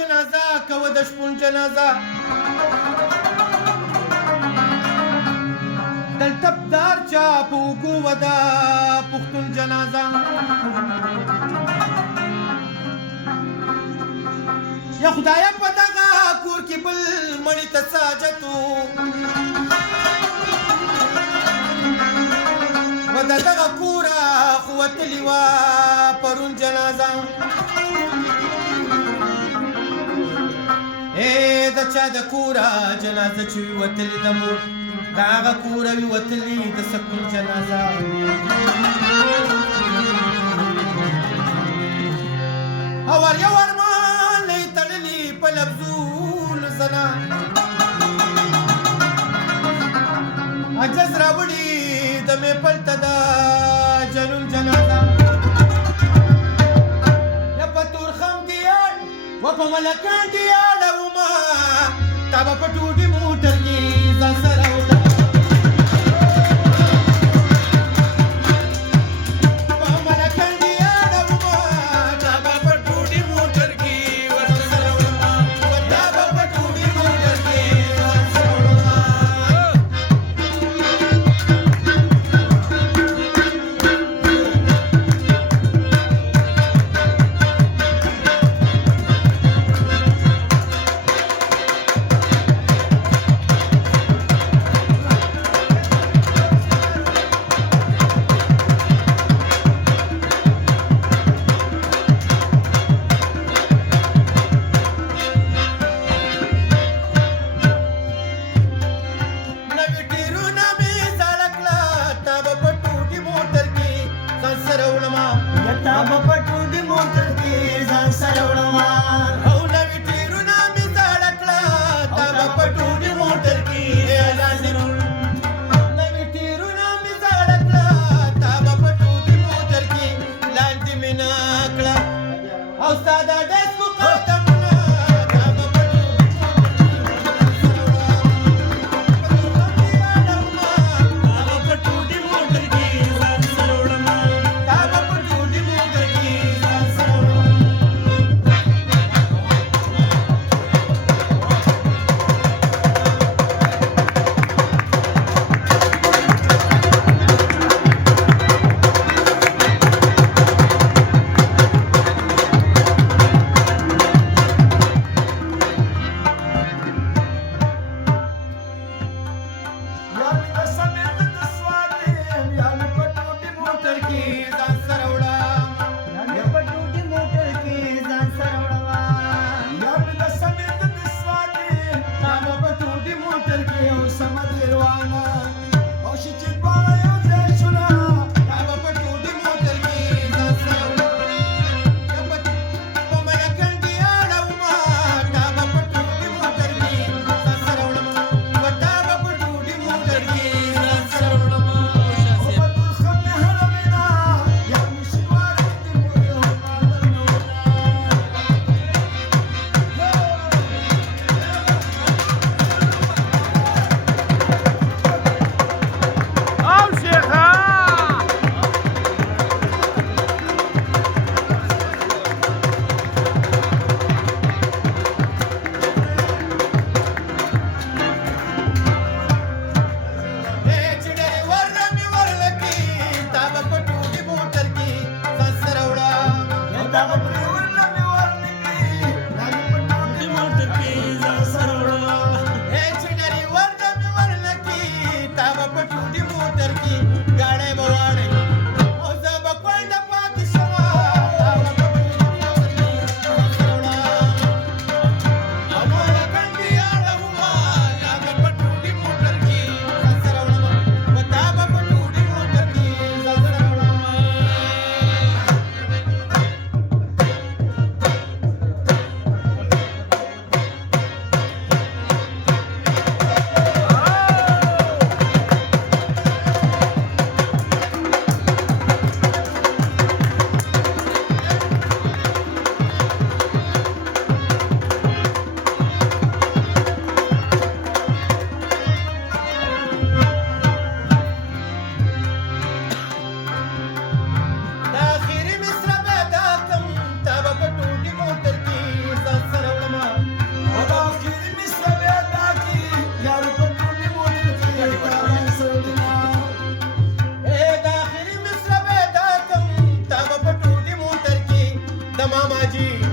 جنازه کوه د شپون جنازه دلته دار چا په اوږو وده پښتون جنازه یا خدایه په دغه کور کې بل مړي ته څه حاجت و و د دغه کوره خو وتلې وه پرون جنازه د چا د کوره جنازه چې وي وتلې د مور د هغه کوره وي وتلې د سکون جنازه او ور یو ارمان نه یې تړلي په لفظونو زنه عجز راوړي د میپل ته د جنون جنازه یا په تورخم دیار و په ملکان دیار وما تا به په ټوټې موټر کې ځان سره وړه माझी